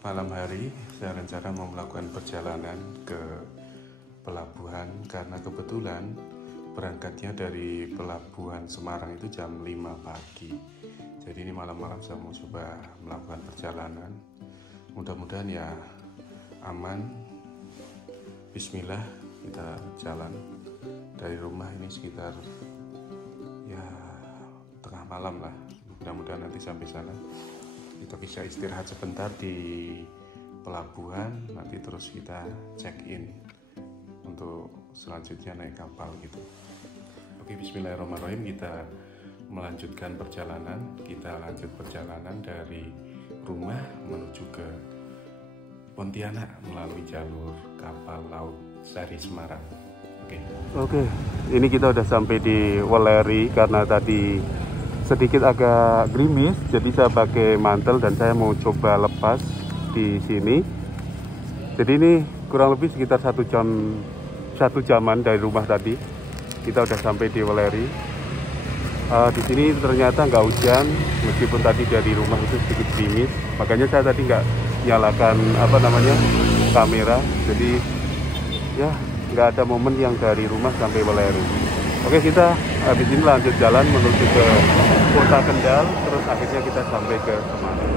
Malam hari saya rencana mau melakukan perjalanan ke pelabuhan karena kebetulan berangkatnya dari pelabuhan Semarang itu jam 5 pagi. Jadi ini malam-malam saya mau coba melakukan perjalanan. Mudah-mudahan ya aman. Bismillah, kita jalan dari rumah ini sekitar ya tengah malam lah. Mudah-mudahan nanti sampai sana kita bisa istirahat sebentar di pelabuhan, nanti terus kita check in untuk selanjutnya naik kapal gitu. Oke, bismillahirrahmanirrahim, kita melanjutkan perjalanan. Kita lanjut perjalanan dari rumah menuju ke Pontianak melalui jalur kapal laut Sari Semarang. Oke, ini kita udah sampai di Weleri karena tadi sedikit agak gerimis, jadi saya pakai mantel dan saya mau coba lepas di sini. Jadi ini kurang lebih sekitar satu jaman dari rumah tadi. Kita udah sampai di Weleri. Di sini ternyata nggak hujan, meskipun tadi dari rumah itu sedikit gerimis. Makanya saya tadi nggak nyalakan kamera. Jadi ya nggak ada momen yang dari rumah sampai Weleri. Oke, kita habis ini lanjut jalan menuju ke Kota Kendal, terus akhirnya kita sampai ke Semarang.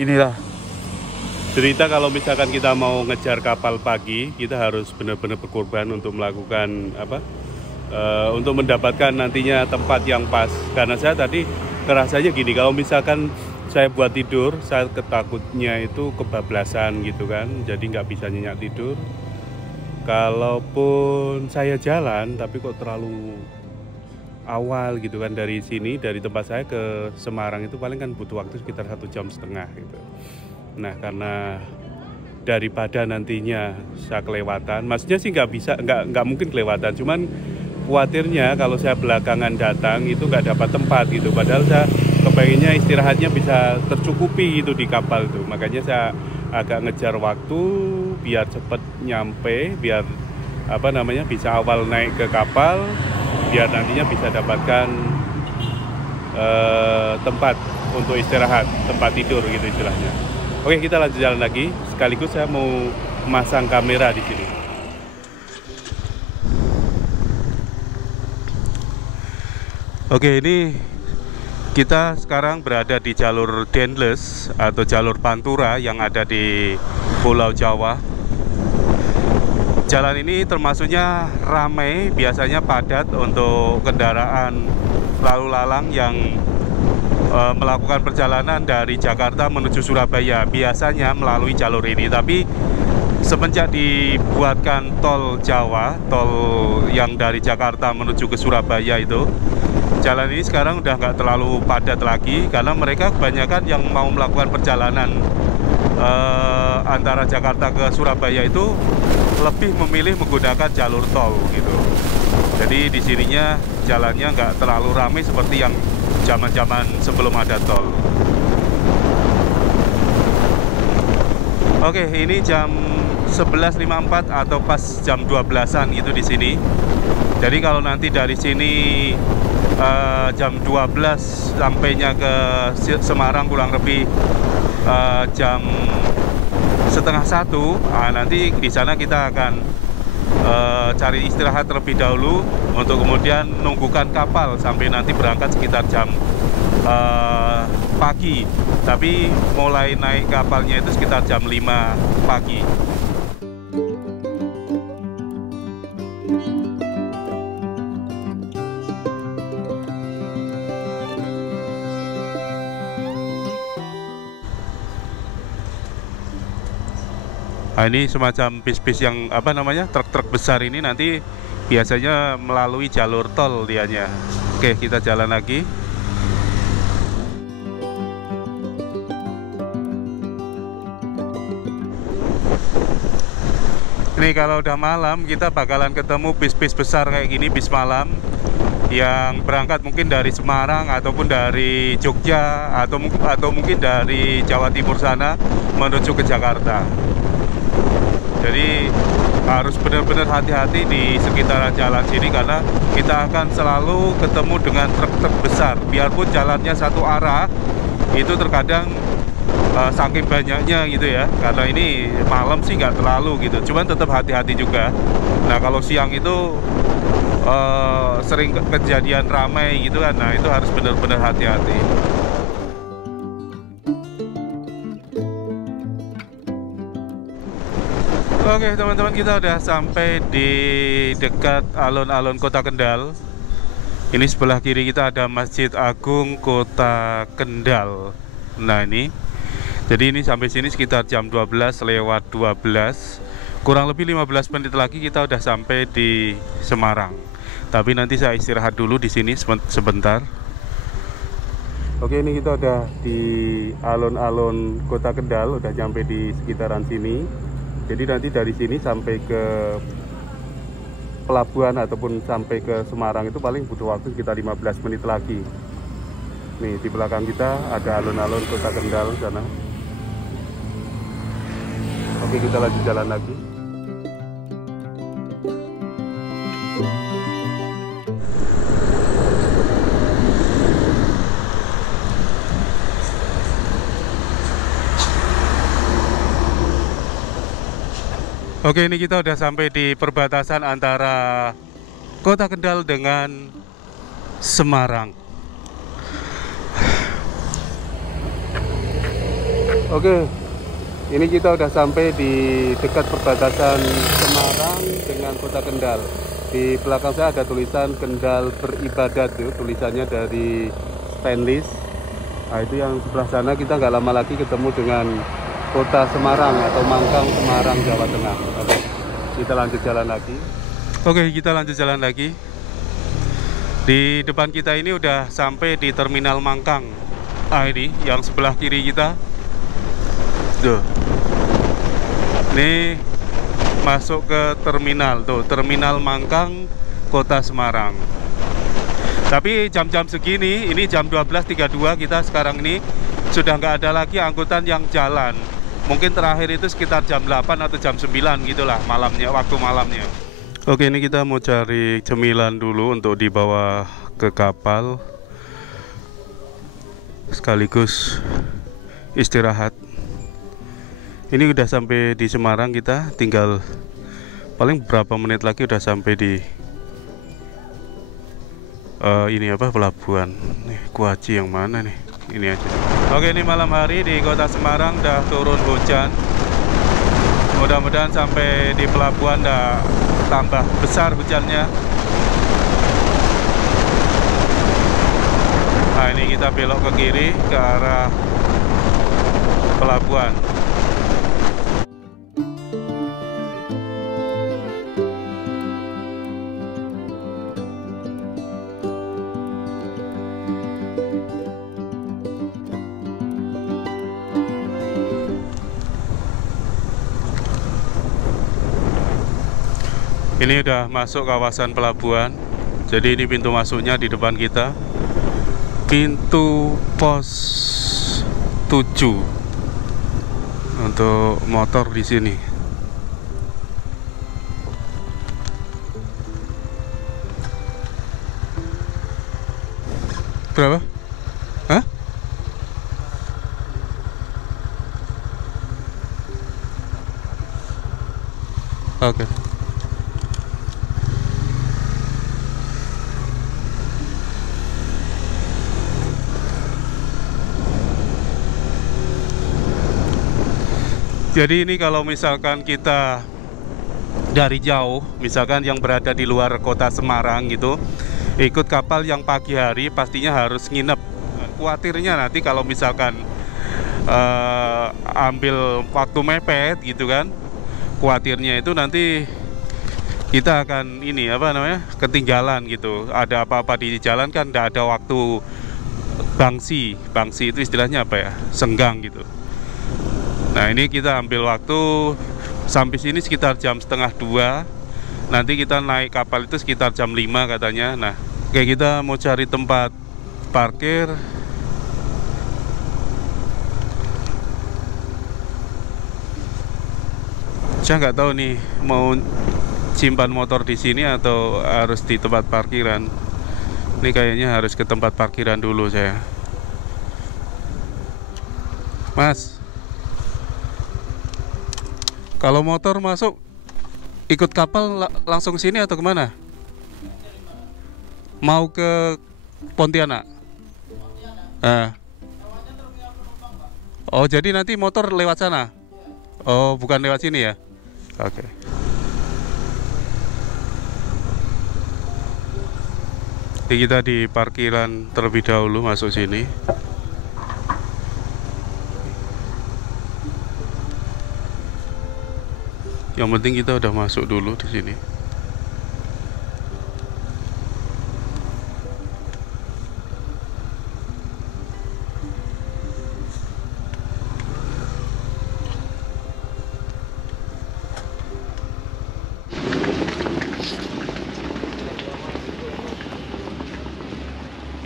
Inilah cerita kalau misalkan kita mau ngejar kapal pagi, kita harus benar-benar berkorban untuk melakukan untuk mendapatkan nantinya tempat yang pas. Karena saya tadi kerasanya gini, kalau misalkan saya buat tidur, saya ketakutnya itu kebablasan gitu kan, jadi nggak bisa nyenyak tidur. Kalaupun saya jalan tapi kok terlalu awal gitu kan, dari sini, dari tempat saya ke Semarang itu paling kan butuh waktu sekitar 1,5 jam gitu. Nah, karena daripada nantinya saya kelewatan, maksudnya sih nggak mungkin kelewatan, cuman khawatirnya kalau saya belakangan datang itu nggak dapat tempat gitu. Padahal saya kepengennya istirahatnya bisa tercukupi gitu di kapal tuh. Makanya saya agak ngejar waktu biar cepet nyampe, biar bisa awal naik ke kapal, biar nantinya bisa dapatkan tempat untuk istirahat, tempat tidur gitu istilahnya. Oke, kita lanjut jalan lagi. Sekaligus saya mau masang kamera di sini. Oke, ini kita sekarang berada di jalur Dendles atau jalur Pantura yang ada di Pulau Jawa. Jalan ini termasuknya ramai, biasanya padat untuk kendaraan lalu lalang yang melakukan perjalanan dari Jakarta menuju Surabaya. Biasanya melalui jalur ini, tapi semenjak dibuatkan tol Jawa, tol yang dari Jakarta menuju ke Surabaya itu, jalan ini sekarang udah nggak terlalu padat lagi, karena mereka kebanyakan yang mau melakukan perjalanan antara Jakarta ke Surabaya itu lebih memilih menggunakan jalur tol gitu. Jadi di sininya jalannya nggak terlalu ramai seperti yang zaman-zaman sebelum ada tol. Oke, ini jam 11.54 atau pas jam 12-an gitu di sini. Jadi kalau nanti dari sini jam 12 sampainya ke Semarang kurang lebih jam setengah 1, nanti di sana kita akan cari istirahat terlebih dahulu untuk kemudian nunggukan kapal sampai nanti berangkat sekitar jam pagi. Tapi mulai naik kapalnya itu sekitar jam 5 pagi. Nah, ini semacam bis-bis yang truk-truk besar ini nanti biasanya melalui jalur tol dianya. Oke, kita jalan lagi. Ini kalau udah malam kita bakalan ketemu bis-bis besar kayak gini, bis malam. yang berangkat mungkin dari Semarang ataupun dari Jogja atau mungkin dari Jawa Timur sana menuju ke Jakarta. Jadi harus benar-benar hati-hati di sekitaran jalan sini karena kita akan selalu ketemu dengan truk-truk besar. Biarpun jalannya satu arah, itu terkadang saking banyaknya gitu ya. Karena ini malam sih nggak terlalu gitu, cuman tetap hati-hati juga. Nah kalau siang itu sering kejadian ramai gitu kan. Nah itu harus benar-benar hati-hati. Oke teman-teman, kita udah sampai di dekat alun-alun Kota Kendal. Ini sebelah kiri kita ada Masjid Agung Kota Kendal. Nah ini, jadi ini sampai sini sekitar jam 12:12. Kurang lebih 15 menit lagi kita udah sampai di Semarang. Tapi nanti saya istirahat dulu di sini sebentar. Oke, ini kita udah di alun-alun Kota Kendal, udah sampai di sekitaran sini. Jadi nanti dari sini sampai ke pelabuhan ataupun sampai ke Semarang itu paling butuh waktu sekitar 15 menit lagi. Nih di belakang kita ada alun-alun Kota Kendal sana. Oke, kita lanjut jalan lagi. Oke, ini kita udah sampai di perbatasan antara Kota Kendal dengan Semarang. Oke, ini kita udah sampai di dekat perbatasan Semarang dengan Kota Kendal. Di belakang saya ada tulisan Kendal Beribadat, tuh tulisannya dari stainless. Nah itu yang sebelah sana kita nggak lama lagi ketemu dengan Kota Semarang atau Mangkang, Semarang, Jawa Tengah. Oke, kita lanjut jalan lagi. Oke, kita lanjut jalan lagi. Di depan kita ini udah sampai di Terminal Mangkang. Ah ini yang sebelah kiri kita. Tuh. Ini masuk ke terminal tuh, Terminal Mangkang, Kota Semarang. Tapi jam-jam segini, ini jam 12:32 kita sekarang ini sudah nggak ada lagi angkutan yang jalan. Mungkin terakhir itu sekitar jam 8 atau jam 9 gitulah malamnya, waktu malamnya. Oke, ini kita mau cari cemilan dulu untuk dibawa ke kapal. Sekaligus istirahat. Ini udah sampai di Semarang, kita tinggal paling berapa menit lagi udah sampai di ini apa, pelabuhan. Nih, Kuaci yang mana nih? Ini aja. Oke, ini malam hari di Kota Semarang udah turun hujan. Mudah-mudahan sampai di pelabuhan udah tambah besar hujannya. Nah, ini kita belok ke kiri ke arah pelabuhan. Ini udah masuk kawasan pelabuhan. Jadi ini pintu masuknya di depan kita. Pintu pos 7 untuk motor di sini. Berapa? Hah? Oke. Jadi ini kalau misalkan kita dari jauh, misalkan yang berada di luar kota Semarang gitu, ikut kapal yang pagi hari pastinya harus nginep. Khawatirnya nanti kalau misalkan ambil waktu mepet gitu kan, khawatirnya itu nanti kita akan ini apa namanya, ketinggalan gitu. Ada apa-apa di jalan kan tidak ada waktu bangsi. Bangsi itu istilahnya apa ya, senggang gitu. Nah ini kita ambil waktu sampai sini sekitar jam 1:30. Nanti kita naik kapal itu sekitar jam 5 katanya. Nah Oke, kita mau cari tempat parkir. Saya nggak tahu nih mau simpan motor di sini atau harus di tempat parkiran. Ini kayaknya harus ke tempat parkiran dulu saya. Mas, kalau motor masuk ikut kapal langsung sini atau kemana? Mau ke Pontianak? Oh, jadi nanti motor lewat sana? Oh, bukan lewat sini ya? Oke. Jadi kita di parkiran terlebih dahulu masuk sini. Yang penting kita udah masuk dulu di sini.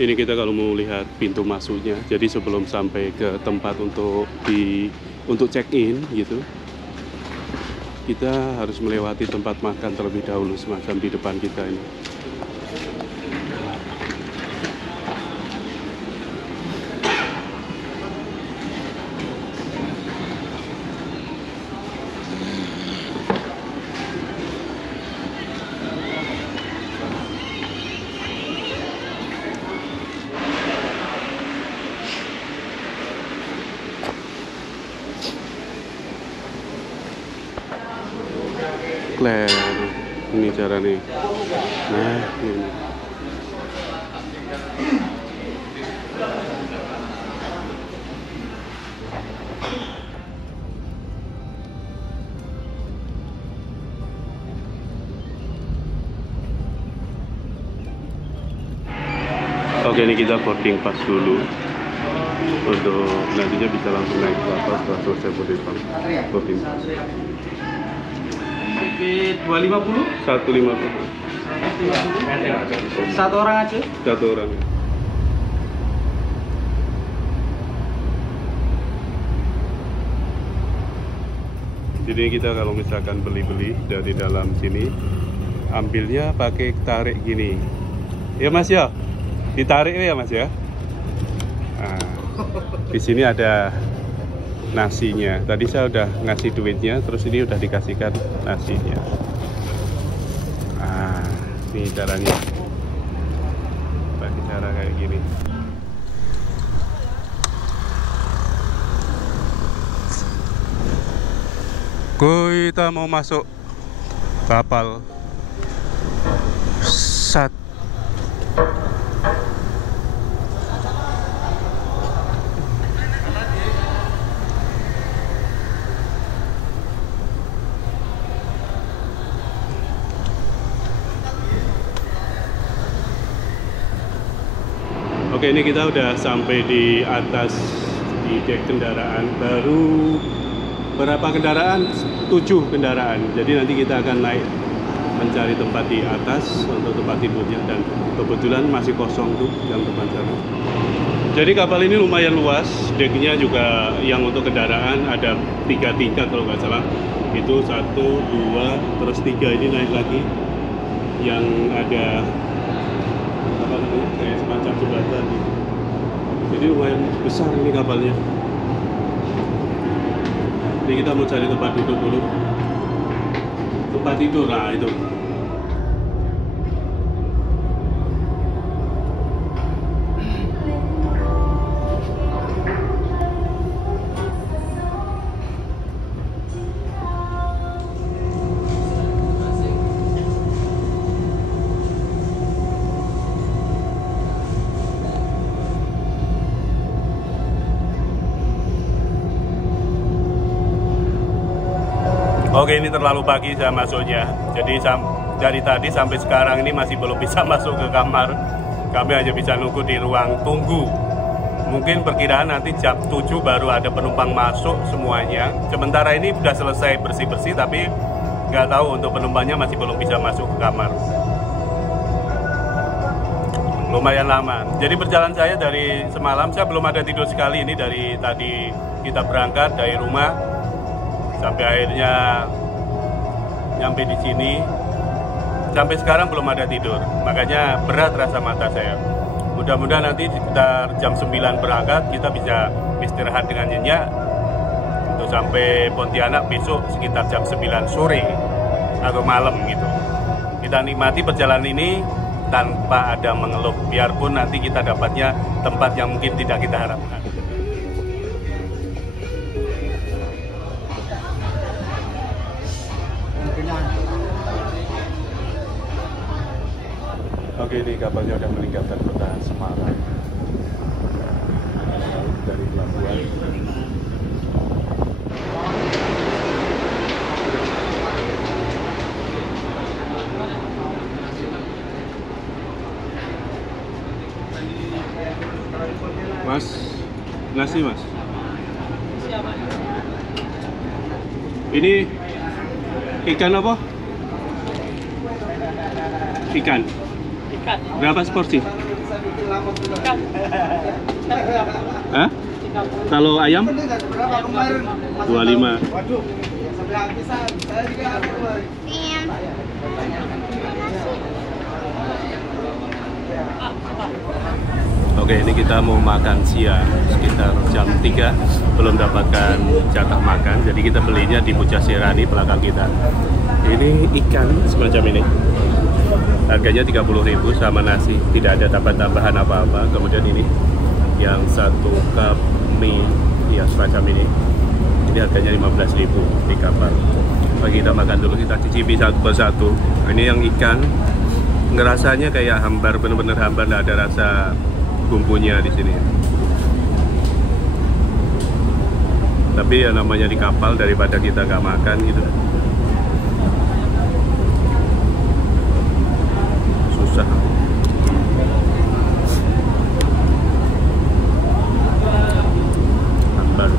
Ini kita kalau mau lihat pintu masuknya. Jadi sebelum sampai ke tempat untuk check in gitu, kita harus melewati tempat makan terlebih dahulu, semacam di depan kita ini. Ini cara nih. Nah, ini. Oke, ini kita boarding pass dulu untuk nantinya bisa langsung naik ke atas setelah selesai boarding pass. 250? 150. Satu orang aja? Satu orang. Jadi kita kalau misalkan beli-beli dari dalam sini, ambilnya pakai tarik gini. Ya Mas ya, ditarik ya Mas ya. Nah, di sini ada nasinya. Tadi saya udah ngasih duitnya, terus ini udah dikasihkan nasinya. Nah, ini caranya. Pakai cara kayak gini. Kita mau masuk kapal. Oke, ini kita udah sampai di atas di dek kendaraan. Baru berapa kendaraan? 7 kendaraan. Jadi nanti kita akan naik mencari tempat di atas untuk tempat tidurnya, dan kebetulan masih kosong tuh yang depan sana. Jadi kapal ini lumayan luas, deknya juga yang untuk kendaraan ada 3 tingkat kalau nggak salah. Itu 1, 2, terus 3 ini naik lagi. Yang ada apa namanya, kayak semacam jembatan. Jadi lumayan besar ini kapalnya. Jadi kita mau cari tempat duduk dulu. Tempat tidur, nah itu. Oke, ini terlalu pagi saya masuknya. Jadi dari tadi sampai sekarang ini masih belum bisa masuk ke kamar. Kami hanya bisa nunggu di ruang tunggu. Mungkin perkiraan nanti jam 7 baru ada penumpang masuk semuanya. Sementara ini sudah selesai bersih-bersih, tapi nggak tahu untuk penumpangnya masih belum bisa masuk ke kamar. lumayan lama. Jadi perjalanan saya dari semalam, saya belum ada tidur sekali ini dari tadi kita berangkat dari rumah sampai akhirnya nyampe di sini. Sampai sekarang belum ada tidur, makanya berat rasa mata saya. Mudah-mudahan nanti sekitar jam 9 berangkat kita bisa istirahat dengan nyenyak untuk sampai Pontianak besok sekitar jam 9 sore atau malam gitu. Kita nikmati perjalanan ini tanpa ada mengeluh, biarpun nanti kita dapatnya tempat yang mungkin tidak kita harapkan. Oke, ini kapalnya udah meninggalkan kota Semarang dari pelabuhan. Mas, nasi mas. Ini ikan apa? Ikan. Berapa seporsi? Ikan. Hah? Kalau ayam? 25. Oke, ini kita mau makan siang sekitar jam 3, belum dapatkan jatah makan, jadi kita belinya di Pujasera belakang kita. Ini ikan semacam ini. Harganya 30.000 sama nasi, tidak ada tambahan apa-apa. Kemudian ini yang 1 cup mie, ya semacam ini. Ini harganya 15.000 di kapal. Oke, kita makan dulu, kita cicipi satu persatu. Ini yang ikan, ngerasanya kayak hambar, bener-bener hambar, nggak ada rasa bumbunya di sini. Tapi ya namanya di kapal, daripada kita nggak makan gitu. Susah. Hambar.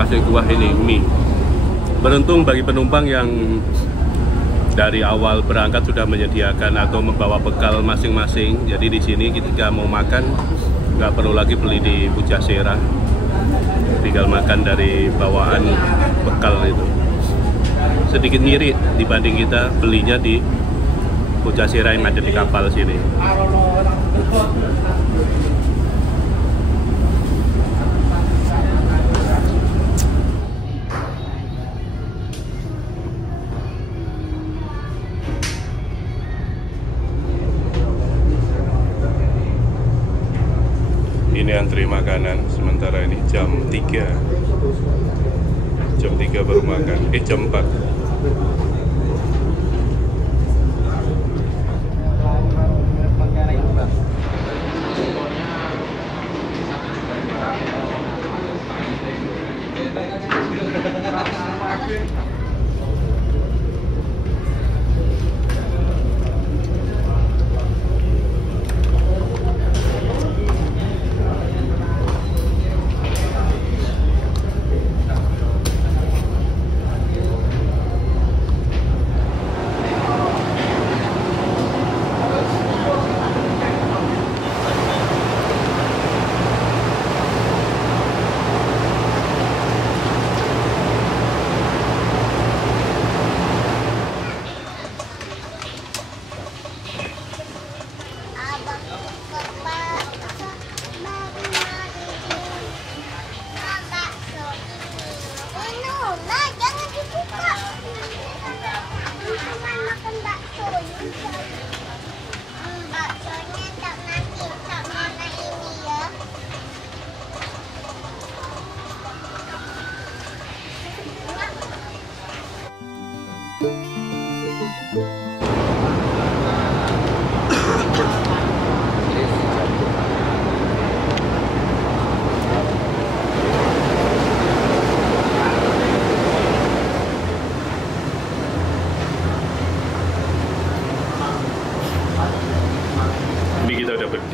Kasih kuah ini mie. Beruntung bagi penumpang yang dari awal berangkat sudah menyediakan atau membawa bekal masing-masing. Jadi di sini ketika mau makan nggak perlu lagi beli di Pujasera, tinggal makan dari bawaan bekal itu. Sedikit ngirit dibanding kita belinya di Pujasera yang ada di kapal sini. Ini antri makanan, sementara ini jam 3 baru makan, jam 4.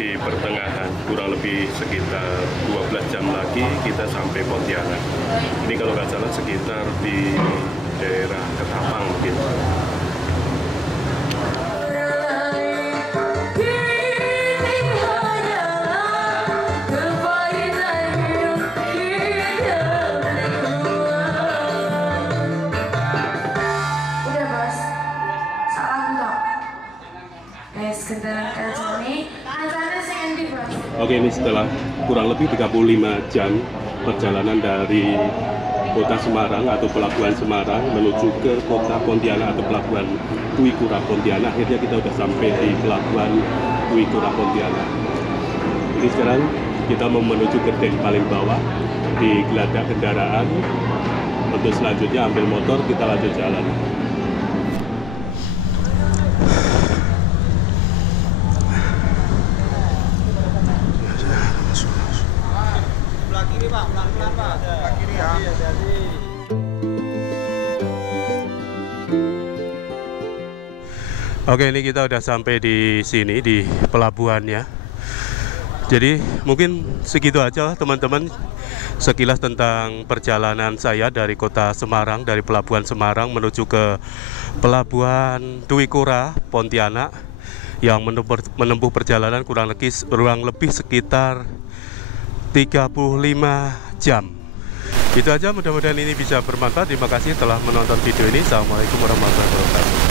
Di pertengahan, kurang lebih sekitar 12 jam lagi kita sampai Pontianak. Ini kalau nggak salah sekitar di daerah Ketapang gitu. ini setelah kurang lebih 35 jam perjalanan dari kota Semarang atau pelabuhan Semarang menuju ke kota Pontianak atau pelabuhan Dwi Kura Pontianak. Akhirnya kita sudah sampai di pelabuhan Dwi Kura Pontianak. Ini sekarang kita mau menuju ke dek paling bawah di geladak kendaraan. Untuk selanjutnya ambil motor, kita lanjut jalan. Sebelah kiri Pak, pelan-pelan Pak. Sebelah kiri ya. Hati-hati. Oke, ini kita udah sampai di sini di pelabuhannya. Jadi mungkin segitu aja teman-teman, sekilas tentang perjalanan saya dari kota Semarang, dari pelabuhan Semarang menuju ke pelabuhan Dwi Kura Pontianak yang menempuh perjalanan kurang lebih sekitar 35 jam. Itu aja, mudah-mudahan ini bisa bermanfaat. Terima kasih telah menonton video ini. Assalamualaikum warahmatullahi wabarakatuh.